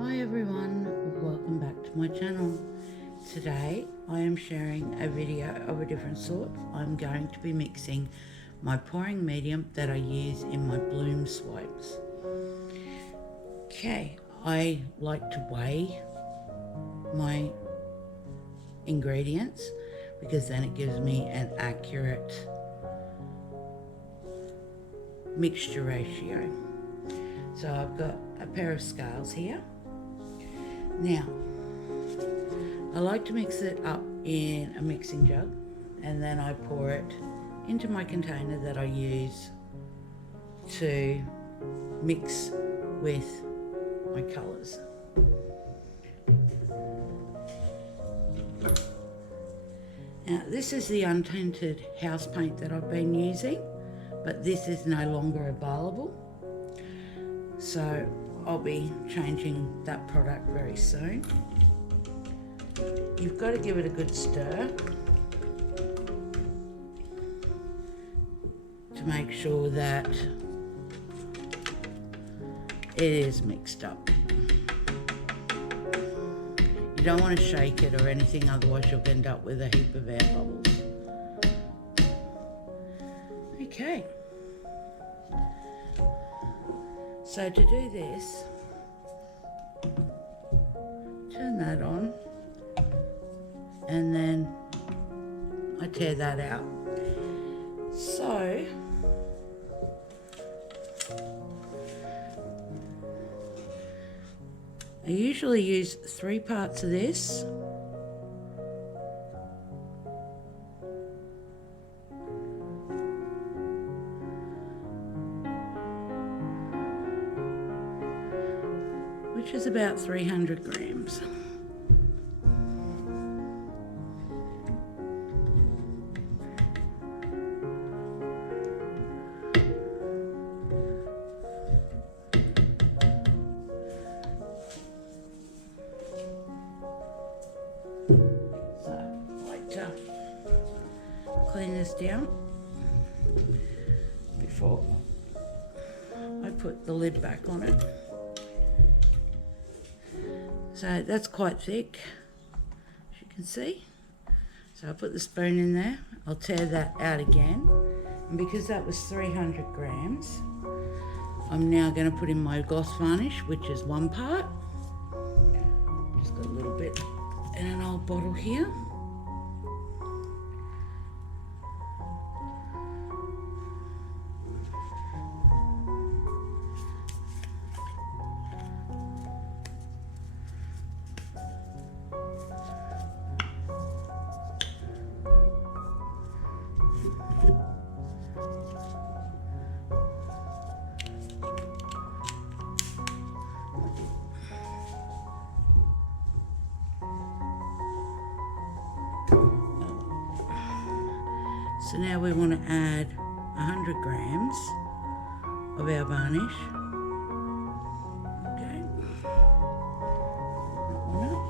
Hi everyone, welcome back to my channel. Today I am sharing a video of a different sort. I'm going to be mixing my pouring medium that I use in my bloom swipes. Okay, I like to weigh my ingredients because then it gives me an accurate mixture ratio. So I've got a pair of scales here. Now, I like to mix it up in a mixing jug and then I pour it into my container that I use to mix with my colours. Now, this is the untinted house paint that I've been using, but this is no longer available. So I'll be changing that product very soon. You've got to give it a good stir to make sure that it is mixed up. You don't want to shake it or anything, otherwise you'll end up with a heap of air bubbles. Okay. So to do this, turn that on and then I tear that out. So I usually use 3 parts of this. Which is about 300 grams. So I like to clean this down before I put the lid back on it. So that's quite thick, as you can see. So I'll put the spoon in there. I'll tear that out again. And because that was 300 grams, I'm now going to put in my gloss varnish, which is 1 part. Just got a little bit in an old bottle here. So now we want to add 100 grams of our varnish. Okay. That one up.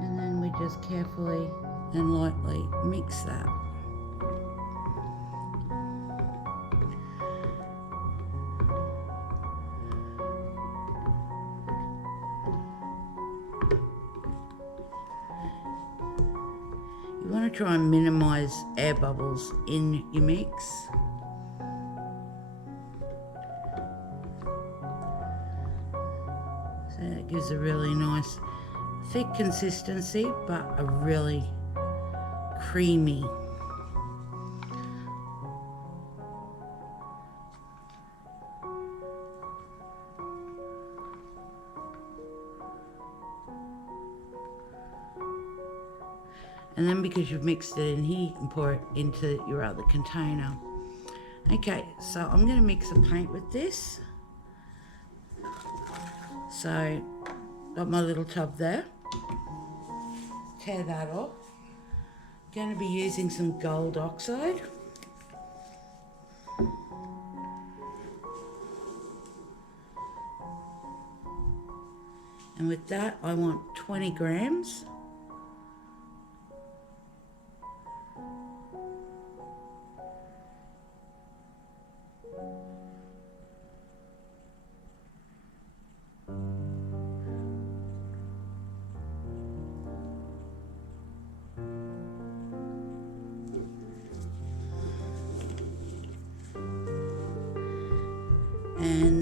And then we just carefully and lightly mix that. You want to try and minimize air bubbles in your mix. So that gives a really nice thick consistency, but a really creamy. And then because you've mixed it in here, you can pour it into your other container. Okay, so I'm going to mix a paint with this. So, got my little tub there. Tear that off. Going to be using some gold oxide. And with that, I want 20 grams.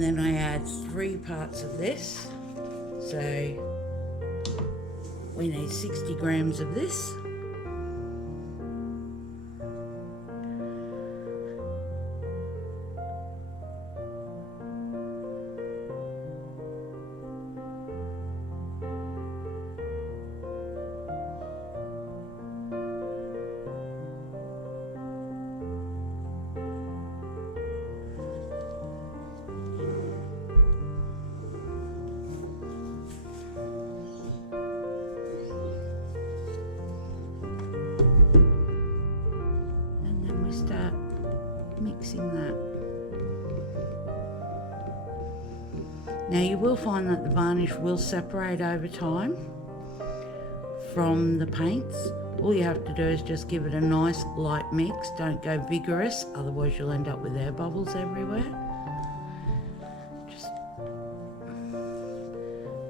then I add 3 parts of this. So we need 60 grams of this. Start mixing that. Now you will find that the varnish will separate over time from the paints. All you have to do is just give it a nice light mix. Don't go vigorous, otherwise you'll end up with air bubbles everywhere. Just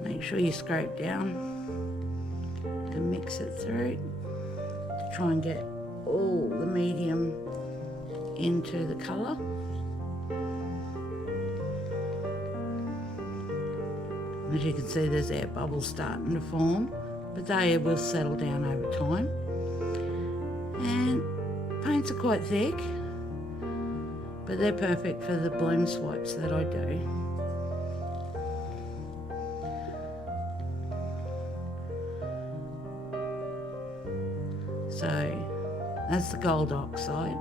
make sure you scrape down and mix it through to try and get all the medium into the colour. As you can see, there's air bubbles starting to form, but they will settle down over time. And paints are quite thick, but they're perfect for the bloom swipes that I do. So that's the gold oxide.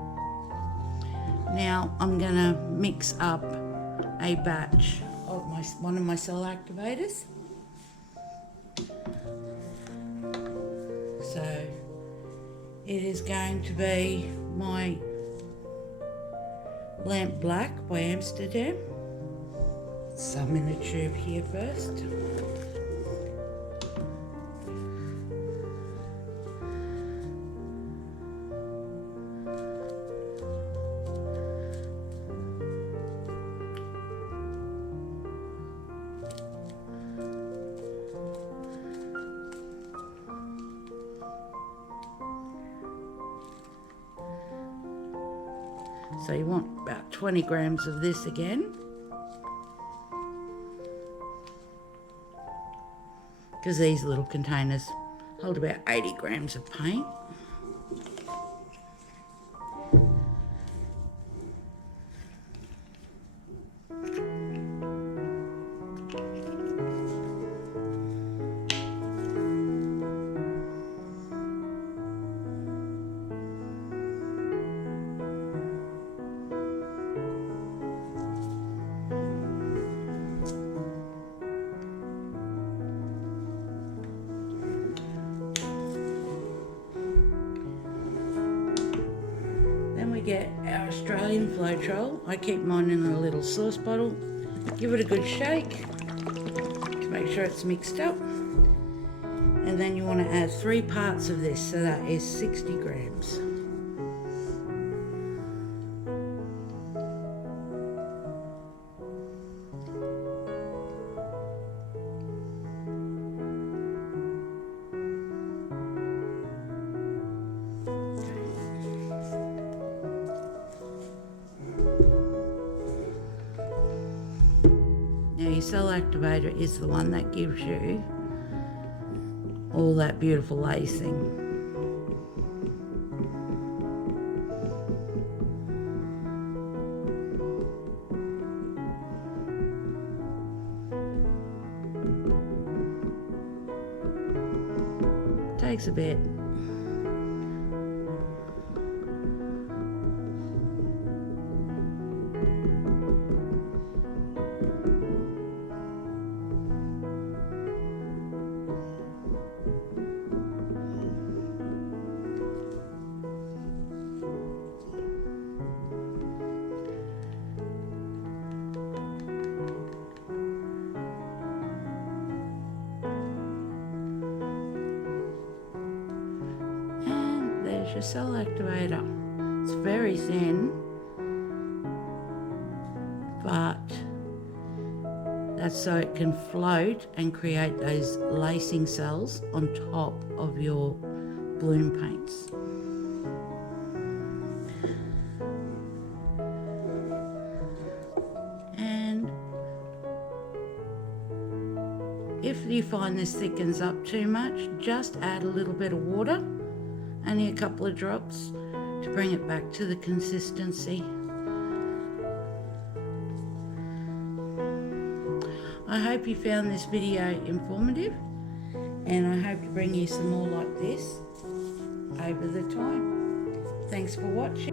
Now I'm going to mix up a batch of one of my cell activators. So it is going to be my Lamp Black by Amsterdam. Some in the tube here first. So you want about 20 grams of this again. Because these little containers hold about 80 grams of paint. Get our Australian Floetrol. I keep mine in a little sauce bottle. Give it a good shake to make sure it's mixed up. And then you want to add 3 parts of this, so that is 60 grams. Now your cell activator is the one that gives you all that beautiful lacing. Takes a bit. Your cell activator. It's very thin, but that's so it can float and create those lacing cells on top of your bloom paints. And you find this thickens up too much, just add a little bit of water, only a couple of drops, to bring it back to the consistency. I hope you found this video informative, and I hope to bring you some more like this over the time. Thanks for watching.